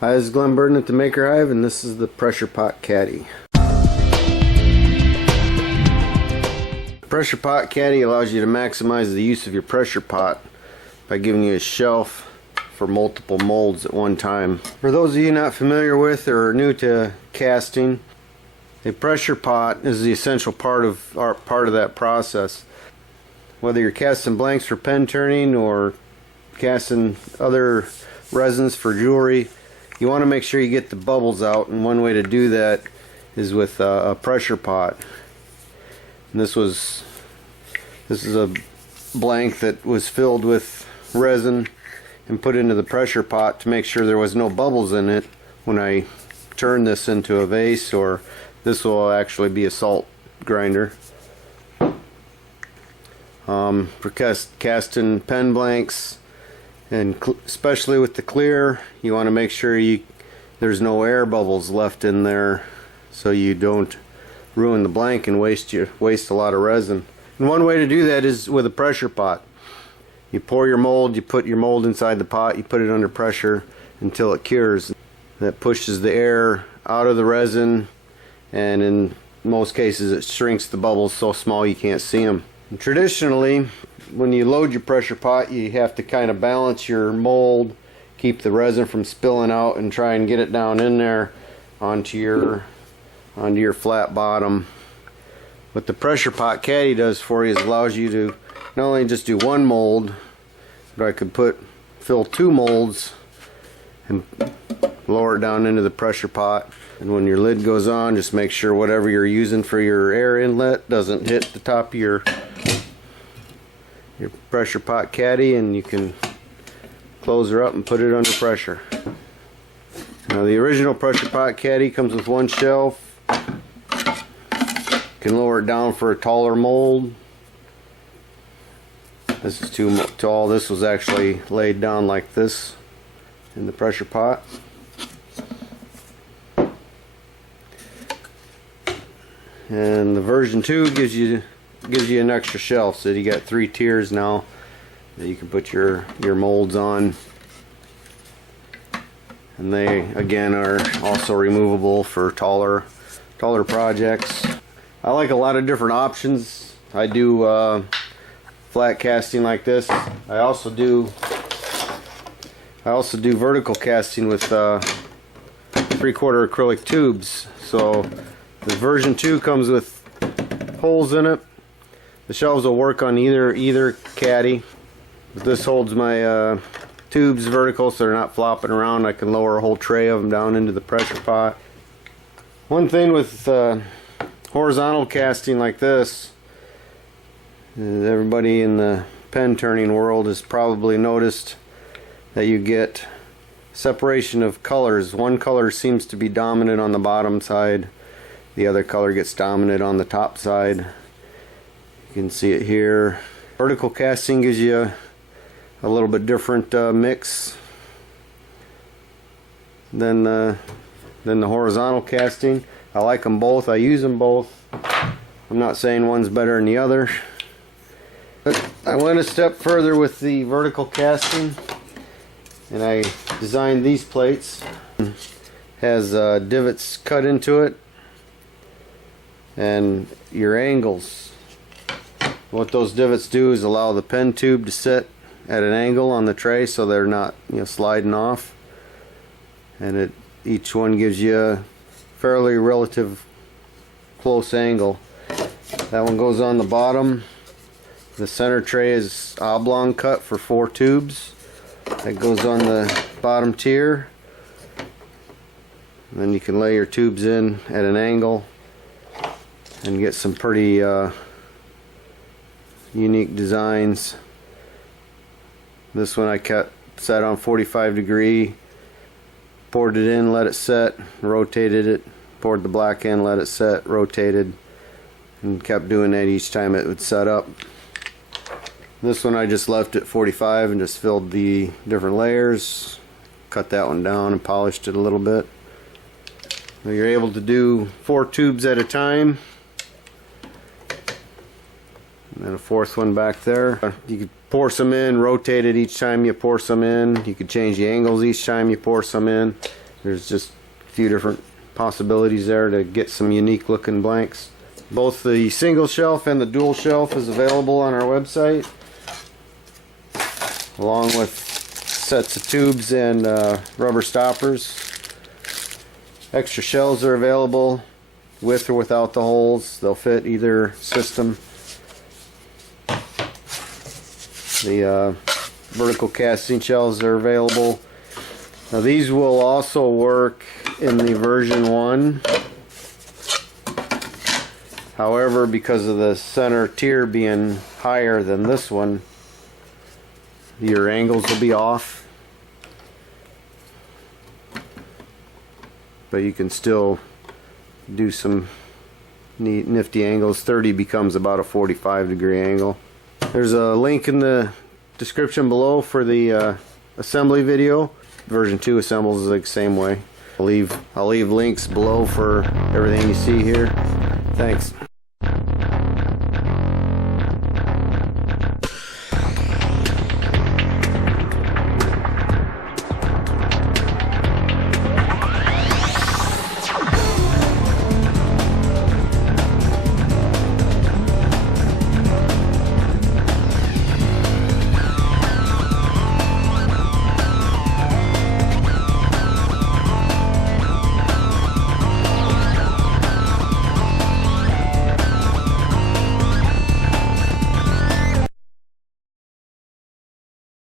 Hi, this is Glenn Burden at the Maker Hive, and this is the PressurePot Caddy. PressurePot Caddy allows you to maximize the use of your pressure pot by giving you a shelf for multiple molds at one time. For those of you not familiar with or new to casting, a pressure pot is the essential part of that process. Whether you're casting blanks for pen turning or casting other resins for jewelry, you want to make sure you get the bubbles out, and one way to do that is with a pressure pot. And this is a blank that was filled with resin and put into the pressure pot to make sure there was no bubbles in it when I turn this into a vase, or this will actually be a salt grinder. For casting pen blanks, and especially with the clear, you want to make sure there's no air bubbles left in there, so you don't ruin the blank and waste a lot of resin. And one way to do that is with a pressure pot. You pour your mold, you put your mold inside the pot, you put it under pressure until it cures. That pushes the air out of the resin, and in most cases it shrinks the bubbles so small you can't see them. And traditionally, when you load your pressure pot, you have to kind of balance your mold, keep the resin from spilling out, and try and get it down in there onto your flat bottom. What the PressurePot Caddy does for you is allows you to not only just do one mold, but I could fill 2 molds and lower it down into the pressure pot. And when your lid goes on, just make sure whatever you're using for your air inlet doesn't hit the top of your PressurePot Caddy, and you can close her up and put it under pressure. Now, the original PressurePot Caddy comes with one shelf. You can lower it down for a taller mold. This is too tall. This was actually laid down like this in the pressure pot. And the version 2 gives you an extra shelf, so you got 3 tiers now that you can put your molds on. And they again are also removable for taller projects. I like a lot of different options. I do flat casting like this. I also do vertical casting with 3/4 acrylic tubes. So the version 2 comes with holes in it. The shelves will work on either caddy. But this holds my tubes vertical so they're not flopping around. I can lower a whole tray of them down into the pressure pot. One thing with horizontal casting like this, everybody in the pen turning world has probably noticed that you get separation of colors. One color seems to be dominant on the bottom side, the other color gets dominant on the top side. You can see it here. Vertical casting gives you a little bit different mix than the horizontal casting. I like them both. I use them both. I'm not saying one's better than the other. But I went a step further with the vertical casting, and I designed these plates. It has divots cut into it, and your angles. What those divots do is allow the pen tube to sit at an angle on the tray so they're not sliding off, and each one gives you a fairly relative close angle. That one goes on the bottom. The center tray is oblong cut for 4 tubes. That goes on the bottom tier, and then you can lay your tubes in at an angle and get some pretty unique designs. This one I set on 45 degree, poured it in, let it set, rotated it, poured the black in, let it set, rotated, and kept doing that each time it would set up. This one I just left at 45 and just filled the different layers, cut that one down and polished it a little bit. Now you're able to do 4 tubes at a time. And then a 4th one back there. You could pour some in, rotate it each time you pour some in. You could change the angles each time you pour some in. There's just a few different possibilities there to get some unique looking blanks. Both the single shelf and the dual shelf is available on our website, along with sets of tubes and rubber stoppers. Extra shells are available with or without the holes. They'll fit either system. The vertical casting shells are available. Now these will also work in the version 1. However, because of the center tier being higher than this one, your angles will be off. But you can still do some neat, nifty angles. 30 becomes about a 45-degree angle. There's a link in the description below for the assembly video. Version 2 assembles the same way. I'll leave links below for everything you see here. Thanks.